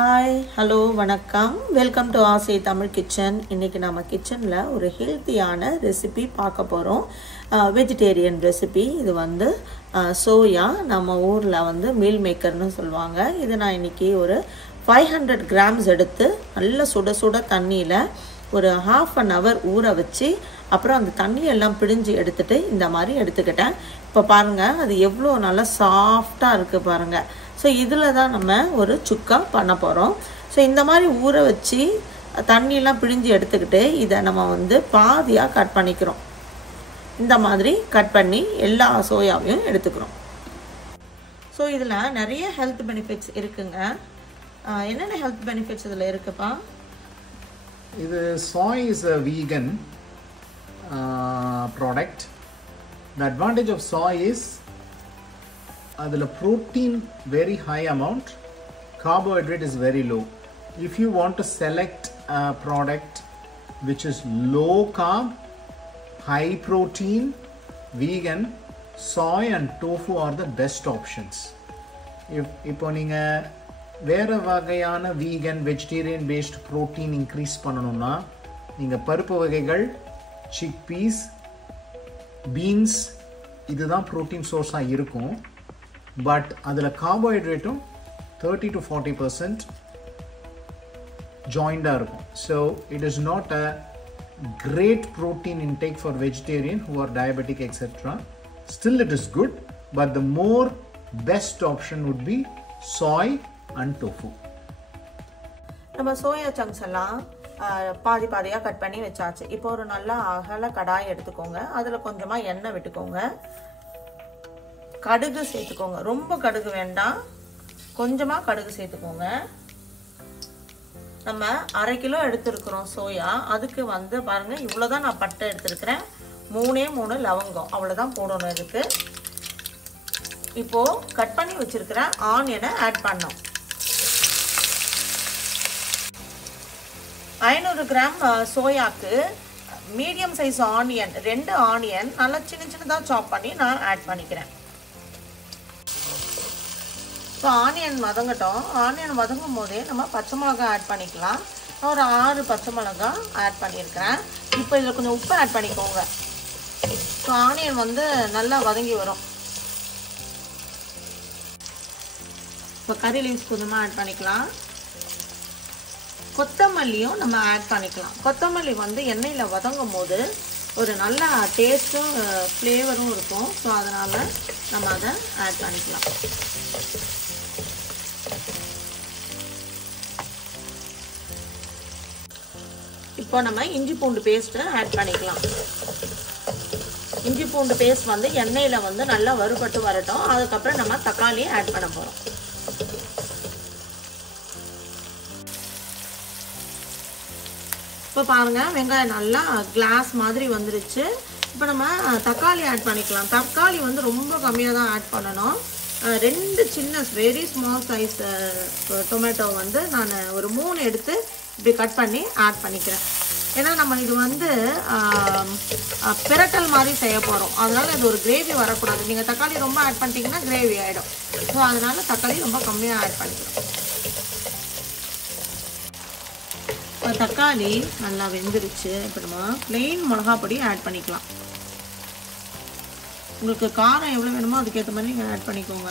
Hi hello வணக்கம் welcome to ஆசை Tamil kitchen. இன்றைக்கி நம்ம கிச்சனில் ஒரு ஹெல்த்தியான ரெசிபி பார்க்க போகிறோம். Vegetarian recipe. இது வந்து சோயா, நம்ம ஊரில் மீல் மேக்கர்னு சொல்லுவாங்க. இது நான் இன்றைக்கி ஒரு 500 கிராம்ஸ் எடுத்து நல்ல சுட சுட தண்ணியில் ஒரு ½ அன் ஹவர் ஊற வச்சு அப்புறம் அந்த தண்ணியெல்லாம் பிழிஞ்சு எடுத்துகிட்டு இந்த மாதிரி எடுத்துக்கிட்டேன். இப்போ பாருங்கள், அது எவ்வளோ நல்லா சாஃப்டாக இருக்குது பாருங்கள். ஸோ இதில் தான் நம்ம ஒரு சுக்கா பண்ண போகிறோம். ஸோ இந்த மாதிரி ஊற வச்சு தண்ணியெல்லாம் பிழிஞ்சு எடுத்துக்கிட்டு இதை நம்ம பாதியாக கட் பண்ணிக்கிறோம். இந்த மாதிரி கட் பண்ணி எல்லா சோயாவையும் எடுத்துக்கிறோம். ஸோ இதில் நிறைய ஹெல்த் பெனிஃபிட்ஸ் இருக்குங்க. என்னென்ன ஹெல்த் பெனிஃபிட்ஸ் இதில் இருக்குப்பா? இது soy is a vegan product. The advantage of soy is the protein very high amount, carbohydrate is very low. If you want to select a product which is low carb, high protein, vegan, soy and tofu are the best options. இப்போ நீங்கள் வேறு வகையான vegan vegetarian paste protein increase பண்ணணும்னா நீங்கள் பருப்பு வகைகள், sick piece, beans இதுதான் protein சோர்ஸாக இருக்கும். பட் அதில் கார்போஹைட்ரேட்டும் 30 to 40% ஜாயிண்டாக இருக்கும். So it is not a great protein intake for vegetarian who are diabetic etc. Still it is good, but the more best option would be soy and tofu. நம்ம soya chunks எல்லாம் பாதி பாதியாக cut பண்ணி வச்சாச்சு. இப்போ ஒரு நல்ல அகல கடாய் எடுத்துக்கோங்க. அதில் கொஞ்சமாக எண்ணெய் விட்டுக்கோங்க. கடுகு சேர்த்துக்கோங்க. ரொம்ப கடுகு வேண்டாம், கொஞ்சமாக கடுகு சேர்த்துக்கோங்க. நம்ம 1/2 கிலோ எடுத்துருக்குறோம் சோயா. அதுக்கு பாருங்கள், இவ்வளோதான் நான் பட்டை எடுத்துருக்கிறேன். 3 லவங்கம் அவ்வளோதான் போடணும் இதுக்கு. இப்போது கட் பண்ணி வச்சுருக்கிற ஆனியனை ஆட் பண்ணோம். 500 கிராம் சோயாவுக்கு மீடியம் சைஸ் ஆனியன் 2 ஆனியன் நல்லா சின்னதாக சாப் பண்ணி நான் ஆட் பண்ணிக்கிறேன். ஸோ ஆனியன் வதங்கட்டும். ஆனியன் வதங்கும் போதே நம்ம பச்சை மிளகா ஆட் பண்ணிக்கலாம். ஒரு 6 பச்சை மிளகா ஆட் பண்ணியிருக்கிறேன். இப்போ இதில் கொஞ்சம் உப்பு ஆட் பண்ணிக்கோங்க. ஸோ ஆனியன் நல்லா வதங்கி வரும். இப்போ கறி லீவ்ஸ் கொஞ்சமாக ஆட் பண்ணிக்கலாம். கொத்தமல்லியும் நம்ம ஆட் பண்ணிக்கலாம். கொத்தமல்லி எண்ணெயில் வதங்கும் போது ஒரு நல்ல டேஸ்ட்டும் ஃப்ளேவரும் இருக்கும். ஸோ அதனால் நம்ம அதை ஆட் பண்ணிக்கலாம். இப்போ நம்ம இஞ்சி பூண்டு பேஸ்ட்டை ஆட் பண்ணிக்கலாம். இஞ்சி பூண்டு பேஸ்ட் எண்ணெயில் நல்லா வறுபட்டு வரட்டும். அதுக்கப்புறம் நம்ம தக்காளியை ஆட் பண்ண போகிறோம். இப்போ பாருங்கள், வெங்காயம் நல்லா கிளாஸ் மாதிரி வந்துருச்சு. இப்போ நம்ம தக்காளி ஆட் பண்ணிக்கலாம். தக்காளி ரொம்ப கம்மியாக தான் ஆட் பண்ணணும். 2 சின்ன வெரி ஸ்மால் சைஸ் டொமேட்டோ நான் ஒரு 3 எடுத்து இப்படி கட் பண்ணி ஆட் பண்ணிக்கிறேன். ஏன்னா நம்ம இது பிரட்டல் மாதிரி செய்ய போகிறோம். அதனால் இது ஒரு கிரேவி வரக்கூடாது. நீங்கள் தக்காளி ரொம்ப ஆட் பண்ணிட்டீங்கன்னா கிரேவி ஆகிடும். ஸோ அதனால் தக்காளி ரொம்ப கம்மியாக ஆட் பண்ணிக்கிறோம். இப்போ தக்காளி நல்லா வெந்துருச்சு. இப்போ நம்ம ப்ளெயின் மிளகா பொடி ஆட் பண்ணிக்கலாம். உங்களுக்கு காரம் எவ்வளோ வேணுமோ அதுக்கேற்ற மாதிரி நீங்கள் ஆட் பண்ணிக்கோங்க.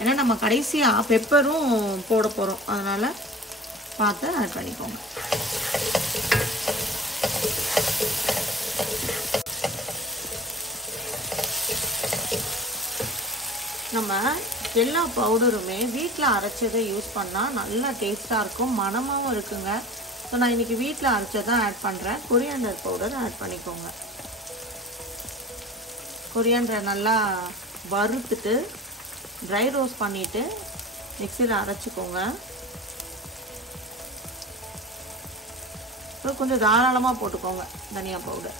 ஏன்னா நம்ம கடைசியாக பெப்பரும் போட போகிறோம். அதனால் பார்த்து ஆட் பண்ணிக்கோங்க. நம்ம எல்லா பவுடருமே வீட்டில் அரைச்சதை யூஸ் பண்ணால் நல்லா டேஸ்ட்டாக இருக்கும், மணமாகவும் இருக்குங்க. ஸோ நான் இன்றைக்கி வீட்டில் அரைச்சதான் ஆட் பண்ணுறேன். கொரியாண்டர் பவுடர் ஆட் பண்ணிக்கோங்க. கொரியாண்டரை நல்லா வறுத்துட்டு ட்ரை ரோஸ்ட் பண்ணிவிட்டு மிக்சியில் அரைச்சிக்கோங்க. கொஞ்சம் தாராளமாக போட்டுக்கோங்க தனியா பவுடர்.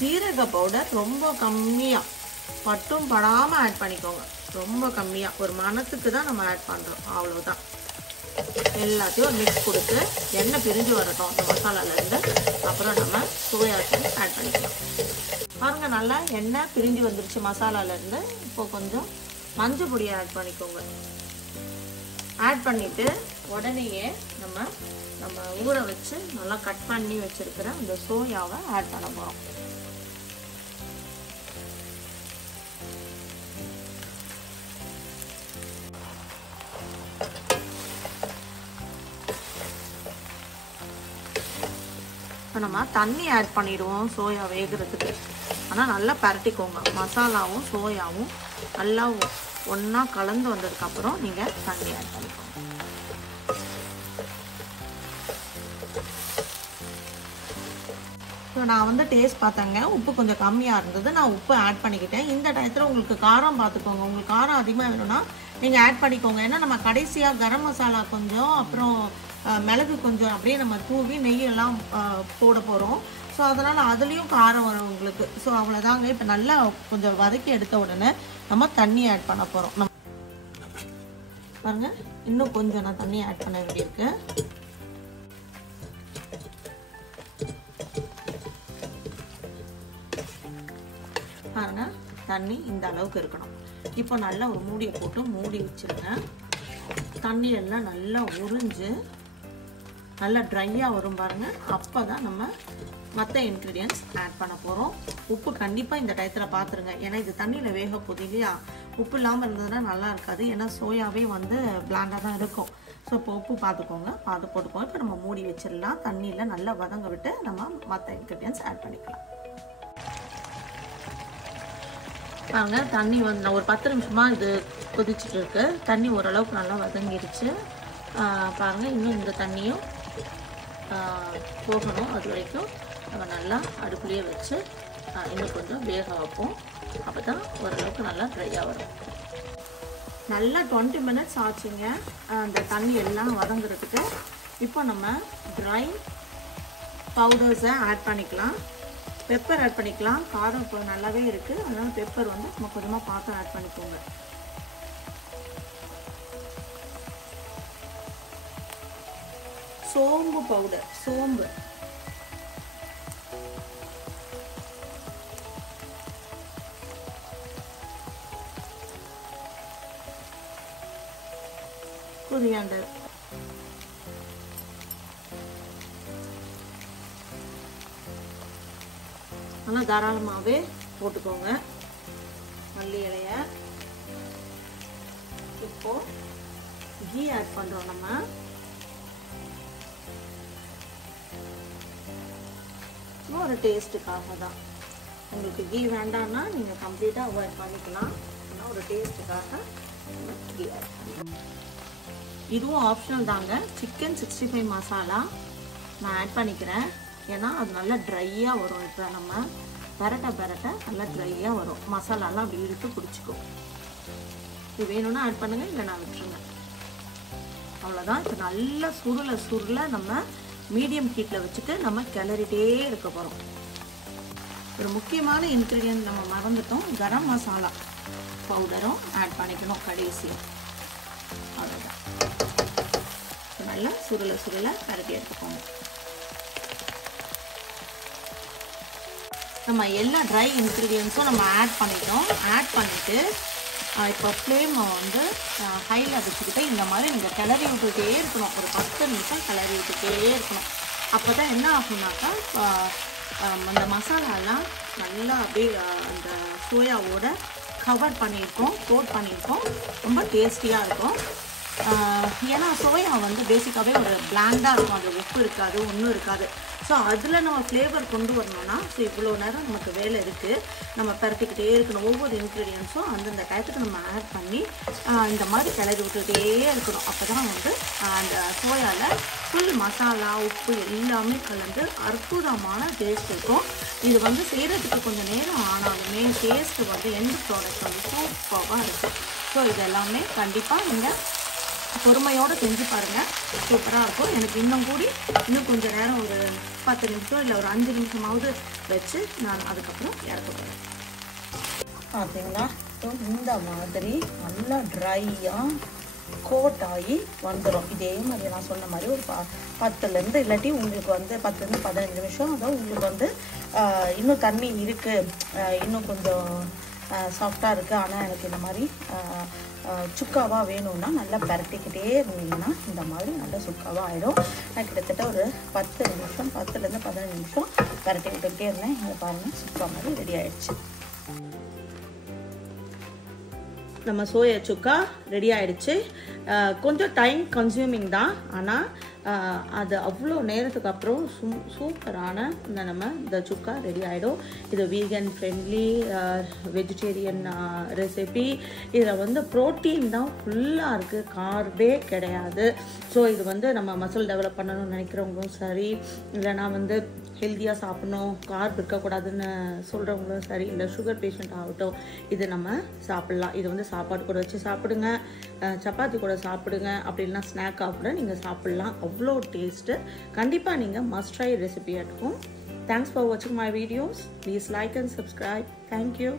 ஜீரக பவுடர் ரொம்ப கம்மியாக, பட்டும் படாமல் ஆட் பண்ணிக்கோங்க. ரொம்ப கம்மியாக, ஒரு மணத்துக்கு தான் நம்ம ஆட் பண்ணுறோம், அவ்வளோதான். எல்லாத்தையும் மிக்ஸ் கொடுத்து எண்ணெய் பிரிஞ்சு வரட்டும் அந்த மசாலாலேருந்து. அப்புறம் நம்ம சோயா சாஸ் ஆட் பண்ணிக்கலாம். பாருங்க பாருங்கள் நல்லா எண்ணெய் பிரிஞ்சு வந்துருச்சு மசாலாலேருந்து. இப்போ கொஞ்சம் மஞ்சள் பொடியை ஆட் பண்ணிக்கோங்க. ஆட் பண்ணிவிட்டு உடனேயே நம்ம ஊற வச்சு நல்லா கட் பண்ணி வச்சுருக்கிற அந்த சோயாவை ஆட் பண்ண போகிறோம். இப்போ நம்ம தண்ணி ஆட் பண்ணிடுவோம் சோயா வேகிறதுக்கு. ஆனால் நல்லா பரட்டிக்கோங்க. மசாலாவும் சோயாவும் நல்லா ஒன்றா கலந்து வந்ததுக்கப்புறம் நீங்கள் தண்ணி ஆட் பண்ணிக்கோங்க. ஸோ நான் வந்து டேஸ்ட் பார்த்தேங்க, உப்பு கொஞ்சம் கம்மியாக இருந்தது. நான் உப்பு ஆட் பண்ணிக்கிட்டேன். இந்த டயத்தில் உங்களுக்கு காரம் பார்த்துக்கோங்க. உங்களுக்கு காரம் அதிகமாக வேணும்னா நீங்கள் ஆட் பண்ணிக்கோங்க. ஏன்னா நம்ம கடைசியாக கரம் மசாலா கொஞ்சம் அப்புறம் மிளகு கொஞ்சம் அப்படியே நம்ம தூவி நெய்யெல்லாம் போட போகிறோம். ஸோ அதனால் அதுலேயும் காரம் வரும் உங்களுக்கு. ஸோ அவ்வளோதாங்க. இப்போ நல்லா கொஞ்சம் வதக்கி எடுத்த உடனே நம்ம தண்ணி ஆட் பண்ண போகிறோம். பாருங்கள், இன்னும் கொஞ்சம் நான் தண்ணி ஆட் பண்ண வேண்டியிருக்கு. பாருங்க, தண்ணி இந்த அளவுக்கு இருக்கணும். இப்போ நல்லா ஒரு மூடியை போட்டு மூடி வச்சுருங்க. தண்ணி எல்லாம் நல்லா உறிஞ்சு நல்லா ட்ரையாக வரும் பாருங்கள். அப்போ தான் நம்ம மற்ற இன்க்ரீடியன்ட்ஸ் ஆட் பண்ண போகிறோம். உப்பு கண்டிப்பாக இந்த டயத்தில் பார்த்துருங்க. ஏன்னா இது தண்ணியில் வேக போகுது இல்லையா. உப்பு இல்லாமல் இருந்ததுன்னா நல்லா இருக்காது. ஏன்னா சோயாவே வந்து பிளாண்டாக தான் இருக்கும். ஸோ இப்போ உப்பு பார்த்துக்கோங்க, பார்த்து போட்டுக்கோங்க. இப்போ நம்ம மூடி வச்சிடலாம். தண்ணியில் நல்லா வதங்க விட்டு நம்ம மற்ற இன்க்ரீடியன்ட்ஸ் ஆட் பண்ணிக்கலாம். பாருங்க, தண்ணி வந்து நான் ஒரு 10 நிமிஷமாக இது கொதிச்சுட்டு இருக்கு. தண்ணி ஓரளவுக்கு நல்லா வதங்கிடுச்சு. பாருங்கள், இன்னும் இந்த தண்ணியும் போகணும். அது வரைக்கும் நம்ம நல்லா அடுப்புலேயே வச்சு இன்னும் கொஞ்சம் வேக வைப்போம். அப்போ தான் ஓரளவுக்கு நல்லா ட்ரையாக வரும். நல்லா 20 மினிட்ஸ் ஆச்சுங்க அந்த தண்ணி எல்லாம் வதங்குறதுக்கு. இப்போ நம்ம ட்ரை பவுடர்ஸை ஆட் பண்ணிக்கலாம். பெப்பர் ஆட் பண்ணிக்கலாம். காரம் இப்போ நல்லாவே இருக்குது. அதனால் பெப்பர் வந்து நம்ம கொஞ்சமாக பார்த்து ஆட் பண்ணிக்கோங்க. சோம்பு பவுடர், சோம்பு, கொரியாண்டர், நல்லா தாராளமாகவே போட்டுக்கோங்க. மல்லி இலைய. இப்போ கீ ஆட் பண்ணுறோம். நம்ம ஒரு டேஸ்ட்டுக்காக தான். உங்களுக்கு கீ வேண்டாம்னா நீங்கள் கம்ப்ளீட்டாக அவாய்ட் பண்ணிக்கலாம். ஆனால் ஒரு டேஸ்ட்டுக்காக கீ ஆட் பண்ணிக்கலாம். இதுவும் ஆப்ஷனல் தாங்க. சிக்கன் 65 மசாலா நான் ஆட் பண்ணிக்கிறேன். ஏன்னா அது நல்லா ட்ரையாக வரும். இப்போ நம்ம பரட்ட நல்லா ட்ரையாக வரும். மசாலாலாம் அப்படி இழுத்து பிடிச்சிக்கும். இது வேணும்னா ஆட் பண்ணுங்கள், இல்லைனா விட்டுருங்க. அவ்வளோதான். இப்போ நல்லா சுருள நம்ம மீடியம் ஹீட்டில் வச்சுட்டு நம்ம கிளறிட்டே இருக்க போகிறோம். ஒரு முக்கியமான இன்க்ரீடியன்ட் நம்ம மறந்துட்டோம். கரம் மசாலா பவுடரும் ஆட் பண்ணிக்கணும் கடைசியாக. அவ்வளோதான். நல்லா சுருள கரட்டி எடுத்துக்கோங்க. நம்ம எல்லா ட்ரை இன்க்ரீடியன்ஸும் நம்ம ஆட் பண்ணிட்டோம். ஆட் பண்ணிவிட்டு இப்போ ஃப்ளேமை வந்து ஹையில் வச்சுக்கிட்டு இந்த மாதிரி நீங்கள் கிளறி விட்டுட்டே இருக்கணும். ஒரு 10 நிமிஷம் கிளறி விட்டுட்டே இருக்கணும். அப்போ தான் என்ன ஆகுனாக்கா அந்த மசாலாலாம் நல்லா அப்படியே அந்த சோயாவோட கவர் பண்ணியிருக்கோம், கோட் பண்ணியிருக்கோம். ரொம்ப டேஸ்டியாக இருக்கும். ஏன்னா சோயா வந்து பேசிக்காகவே ஒரு பிளாண்டாக இருக்கும். அது உப்பு இருக்காது, ஒன்றும் இருக்காது. ஸோ அதில் நம்ம ஃப்ளேவர் கொண்டு வரணும்னா ஸோ இவ்வளோ நேரம் நமக்கு வேலை இருக்குது. நம்ம பரட்டிக்கிட்டே இருக்கணும். ஒவ்வொரு இன்க்ரீடியன்ஸும் அந்தந்த டயத்துக்கு நம்ம ஆட் பண்ணி இந்த மாதிரி கிளறி விட்டுகிட்டே இருக்கணும். அப்போ தான் வந்து அந்த சோயாவில் ஃபுல் மசாலா உப்பு எல்லாமே கலந்து அற்புதமான டேஸ்ட் இருக்கும். இது வந்து செய்கிறதுக்கு கொஞ்சம் நேரம் ஆனாலுமே டேஸ்ட்டு வந்து எந்த ப்ராடக்ட் வந்து சூப்பராக இருக்கும். ஸோ இது எல்லாமே கண்டிப்பாக நீங்கள் பொறுமையோடு செஞ்சு பாருங்கள். சூப்பராக இருக்கும். எனக்கு இன்னும் கொஞ்சம் நேரம் ஒரு 10 நிமிஷம் இல்லை ஒரு 5 நிமிஷமாவது வச்சு நான் அதுக்கப்புறம் இறக்க போகிறேன். பார்த்தீங்களா? ஸோ இந்த மாதிரி நல்லா ட்ரையாக கோட் ஆகி வந்துடும். இதே மாதிரி நான் சொன்ன மாதிரி ஒரு 10லேருந்து இல்லாட்டி உங்களுக்கு வந்து 10லேருந்து 15 நிமிஷம். அதாவது உங்களுக்கு வந்து இன்னும் தண்ணி இருக்குது, இன்னும் கொஞ்சம் சாஃப்டாக இருக்குது, ஆனால் எனக்கு இந்த மாதிரி சுக்காவாக வேணும்னா நல்லா பரட்டிக்கிட்டே இருந்தீங்கன்னா இந்த மாதிரி நல்லா சுக்காவாக ஆகிடும். நான் கிட்டத்தட்ட ஒரு 10 நிமிஷம் 10லேருந்து 15 நிமிஷம் பரட்டி விட்டுக்கிட்டே இருந்தேன். இங்கே பாருங்கள் சுக்கா மாதிரி ரெடி ஆகிடுச்சு. நம்ம சோயா சுக்கா ரெடி ஆகிடுச்சு. கொஞ்சம் டைம் கன்சியூமிங் தான், ஆனால் அது அவ்வளோ நேரத்துக்கு அப்புறம் சூப்பரான இந்த சுக்கா ரெடி ஆகிடும். இது வீகன் ஃப்ரெண்ட்லி வெஜிடேரியன் ரெசிபி. இதில் வந்து ப்ரோட்டீன் தான் ஃபுல்லாக இருக்குது, கார்பே கிடையாது. ஸோ இது வந்து நம்ம மசில் டெவலப் பண்ணணும்னு நினைக்கிறவங்களும் சரி, இல்லைனா வந்து ஹெல்த்தியாக சாப்பிட்ணும், கார்ப் இருக்கக்கூடாதுன்னு சொல்கிறவங்களும் சரி, இல்லை சுகர் பேஷண்ட் ஆகட்டும், இது நம்ம சாப்பிட்லாம். இது வந்து சாப்பாடு கூட வச்சு சாப்பிடுங்க, சப்பாத்தி கூட சாப்பிடுங்க, அப்படி இல்லைனா ஸ்நாக்காக கூட நீங்கள் சாப்பிட்லாம். அவ்வளோ டேஸ்ட்டு. கண்டிப்பாக நீங்கள் மஸ்ட் ட்ரை ரெசிபியாக இருக்கும். தேங்க்ஸ் ஃபார் வாட்சிங் my videos. Please like and subscribe. Thank you.